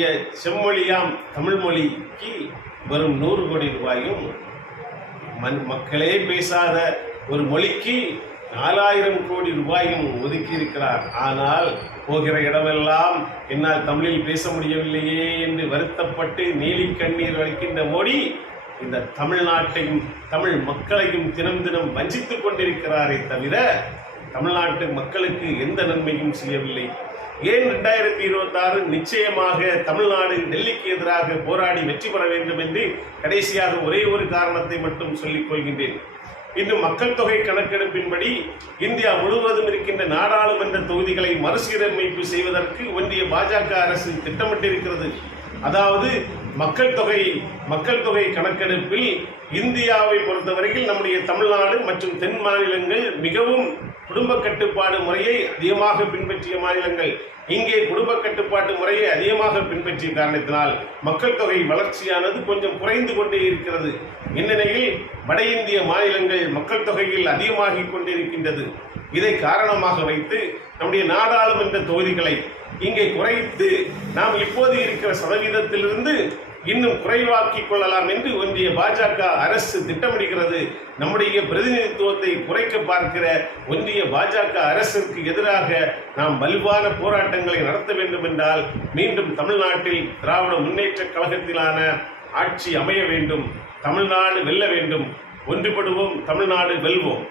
நம்முடைய செம்மொழியாம் தமிழ் மொழிக்கு வரும் 100 கோடி ரூபாயும் மக்களே பேசாத ஒரு மொழிக்கு 4000 கோடி ரூபாயும் ஒதுக்கி இருக்கிறார். ஆனால் போகிற இடமெல்லாம் என்னால் தமிழில் பேச முடியவில்லையே என்று வருத்தப்பட்டு நீலி கண்ணீர் வலிக்கின்ற மோடி இந்த தமிழ்நாட்டையும் தமிழ் மக்களையும் தினம் தினம் வஞ்சித்துக் கொண்டிருக்கிறாரே தவிர தமிழ்நாட்டு மக்களுக்கு எந்த நன்மையும் செய்யவில்லை. ஏன் 2026 நிச்சயமாக தமிழ்நாடு டெல்லிக்கு எதிராக போராடி வெற்றி பெற வேண்டும் என்று கடைசியாக ஒரே ஒரு காரணத்தை மட்டும் சொல்லிக் கொள்கின்றேன். இன்னும் மக்கள் தொகை கணக்கெடுப்பின்படி இந்தியா முழுவதும் இருக்கின்ற நாடாளுமன்ற தொகுதிகளை மறுசீரமைப்பு செய்வதற்கு ஒன்றிய பாஜக அரசு திட்டமிட்டிருக்கிறது. அதாவது மக்கள் தொகை கணக்கெடுப்பில் இந்தியாவை பொறுத்தவரையில் நம்முடைய தமிழ்நாடு மற்றும் தென் மாநிலங்கள் மிகவும் குடும்ப கட்டுப்பாடு முறையை அதிகமாக பின்பற்றிய மாநிலங்கள். இங்கே குடும்ப கட்டுப்பாட்டு முறையை அதிகமாக பின்பற்றிய காரணத்தினால் மக்கள் தொகை வளர்ச்சியானது கொஞ்சம் குறைந்து கொண்டே இருக்கிறது. இந்நிலையில் வட இந்திய மாநிலங்கள் மக்கள் தொகையில் அதிகமாகிக் கொண்டிருக்கின்றது. இதை காரணமாக வைத்து நம்முடைய நாடாளுமன்ற தொகுதிகளை இங்கே குறைத்து நாம் இப்போது இருக்கிற சதவீதத்திலிருந்து இன்னும் குறைவாக்கிக் கொள்ளலாம் என்று ஒன்றிய பாஜக அரசு திட்டமிடுகிறது. நம்முடைய பிரதிநிதித்துவத்தை குறைக்க பார்க்கிற ஒன்றிய பாஜக அரசுக்கு எதிராக நாம் வலுவான போராட்டங்களை நடத்த வேண்டும் என்றால் மீண்டும் தமிழ்நாட்டில் திராவிட முன்னேற்ற கழகத்திலான ஆட்சி அமைய வேண்டும். தமிழ்நாடு வெல்ல வேண்டும். ஒன்றுபடுவோம், தமிழ்நாடு வெல்வோம்.